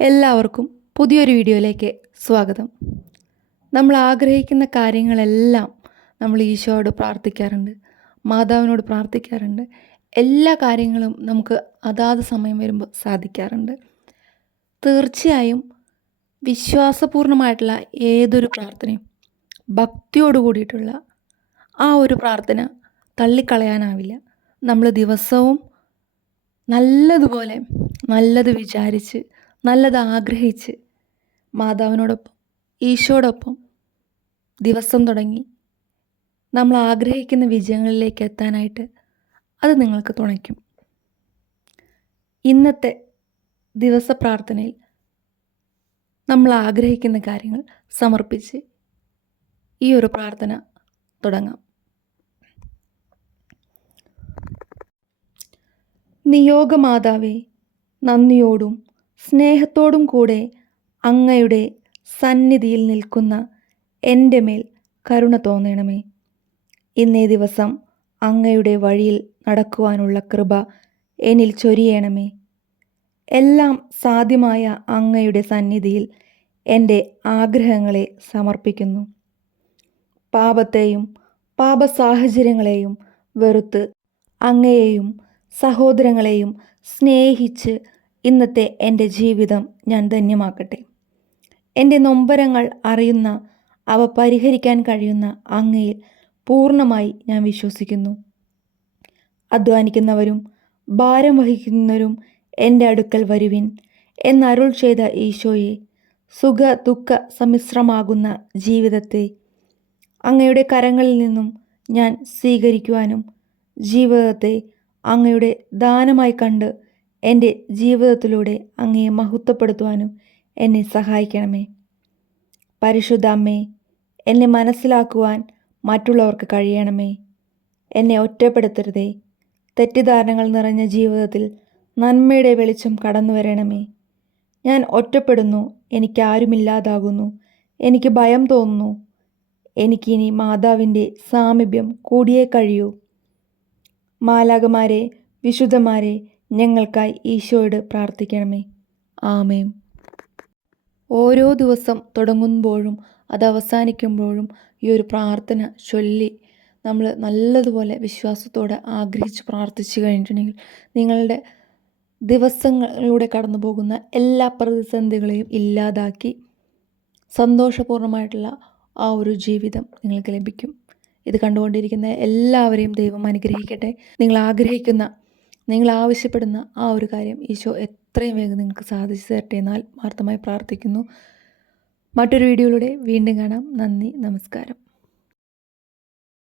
എല്ലാവർക്കും പുതിയൊരു വീഡിയോയിലേക്ക് സ്വാഗതം. നമ്മൾ ആഗ്രഹിക്കുന്ന കാര്യങ്ങളെല്ലാം നമ്മൾ ഈശോയോട് പ്രാർത്ഥിക്കാറുണ്ട് മാതാവിനോട് പ്രാർത്ഥിക്കാറുണ്ട് എല്ലാ കാര്യങ്ങളും നമുക്ക് അതാത് സമയം വരുമ്പോൾ സാധിക്കാറുണ്ട്. തീർച്ചയായും വിശ്വാസപൂർണമായിട്ടുള്ള ഏതൊരു പ്രാർത്ഥനയും ഭക്തിയോട് കൂടിയിട്ടുള്ള ആ ഒരു പ്രാർത്ഥന തള്ളിക്കളയാനാവില്ല. നമ്മൾ ദിവസവും നല്ലതുപോലെ നല്ലത് വിചാരിച്ച് നല്ലത് ആഗ്രഹിച്ച് മാതാവിനോടൊപ്പം ഈശോടൊപ്പം ദിവസം തുടങ്ങി നമ്മൾ ആഗ്രഹിക്കുന്ന വിജയങ്ങളിലേക്ക് എത്താനായിട്ട് അത് നിങ്ങൾക്ക് തുണയ്ക്കും. ഇന്നത്തെ ദിവസ പ്രാർത്ഥനയിൽ നമ്മൾ ആഗ്രഹിക്കുന്ന കാര്യങ്ങൾ സമർപ്പിച്ച് ഈ ഒരു പ്രാർത്ഥന തുടങ്ങാം. നിയോഗമാതാവേ നന്ദിയോടും സ്നേഹത്തോടും കൂടെ അങ്ങയുടെ സന്നിധിയിൽ നിൽക്കുന്ന എന്റെ മേൽ കരുണ തോന്നണമേ. ഇന്നേ ദിവസം അങ്ങയുടെ വഴിയിൽ നടക്കുവാനുള്ള കൃപ എന്നിൽ ചൊരിയണമേ. എല്ലാം സാധ്യമായ അങ്ങയുടെ സന്നിധിയിൽ എന്റെ ആഗ്രഹങ്ങളെ സമർപ്പിക്കുന്നു. പാപത്തെയും പാപസാഹചര്യങ്ങളെയും വെറുത്ത് അങ്ങയെയും സഹോദരങ്ങളെയും സ്നേഹിച്ച് ഇന്നത്തെ എന്റെ ജീവിതം ഞാൻ ധന്യമാക്കട്ടെ. എന്റെ നൊമ്പരങ്ങൾ അറിയുന്ന അവ പരിഹരിക്കാൻ കഴിയുന്ന അങ്ങയിൽ പൂർണമായി ഞാൻ വിശ്വസിക്കുന്നു. അധ്വാനിക്കുന്നവരും ഭാരം വഹിക്കുന്നവരും എന്റെ അടുക്കൽ വരുവിൻ എന്നരുൾ ചെയ്ത ഈശോയെ സുഖ ദുഃഖ സമ്മിശ്രമാകുന്ന ജീവിതത്തെ അങ്ങയുടെ കരങ്ങളിൽ നിന്നും ഞാൻ സ്വീകരിക്കുവാനും ജീവിതത്തെ അങ്ങയുടെ ദാനമായി കണ്ട് എന്റെ ജീവിതത്തിലൂടെ അങ്ങയെ മഹത്വപ്പെടുത്തുവാനും എന്നെ സഹായിക്കണമേ. പരിശുദ്ധ അമ്മേ എന്നെ മനസ്സിലാക്കുവാൻ മറ്റുള്ളവർക്ക് കഴിയണമേ. എന്നെ ഒറ്റപ്പെടുത്തരുതേ. തെറ്റിദ്ധാരണകൾ നിറഞ്ഞ ജീവിതത്തിൽ നന്മയുടെ വെളിച്ചം കടന്നു വരണമേ. ഞാൻ ഒറ്റപ്പെടുന്നു എനിക്ക് എനിക്കാരുമില്ലാതാകുന്നു എനിക്ക് ഭയം തോന്നുന്നു എനിക്കിനി മാതാവിന്റെ സാമീപ്യം കൂടിയേ കഴിയൂ. മാലാകമാരെ വിശുദ്ധമാരെ ഞങ്ങൾക്കായി ഈശോയോട് പ്രാർത്ഥിക്കണമേ. ആമേം ഓരോ ദിവസം തുടങ്ങുമ്പോഴും അത് അവസാനിക്കുമ്പോഴും ഈ ഒരു പ്രാർത്ഥന ചൊല്ലി നമ്മൾ നല്ലതുപോലെ വിശ്വാസത്തോടെ ആഗ്രഹിച്ച് പ്രാർത്ഥിച്ചു കഴിഞ്ഞിട്ടുണ്ടെങ്കിൽ നിങ്ങളുടെ ദിവസങ്ങളിലൂടെ കടന്നു പോകുന്ന എല്ലാ പ്രതിസന്ധികളെയും ഇല്ലാതാക്കി സന്തോഷപൂർണമായിട്ടുള്ള ആ ഒരു ജീവിതം നിങ്ങൾക്ക് ലഭിക്കും. ഇത് കണ്ടുകൊണ്ടിരിക്കുന്ന എല്ലാവരെയും ദൈവം അനുഗ്രഹിക്കട്ടെ. നിങ്ങൾ ആഗ്രഹിക്കുന്ന നിങ്ങൾ ആവശ്യപ്പെടുന്ന ആ ഒരു കാര്യം ഈശോ എത്രയും വേഗം നിങ്ങൾക്ക് സാധിച്ചു തരട്ടെ എന്ന് ആത്മാർത്ഥമായി പ്രാർത്ഥിക്കുന്നു. മറ്റൊരു വീഡിയോയിലൂടെ വീണ്ടും കാണാം. നന്ദി നമസ്കാരം.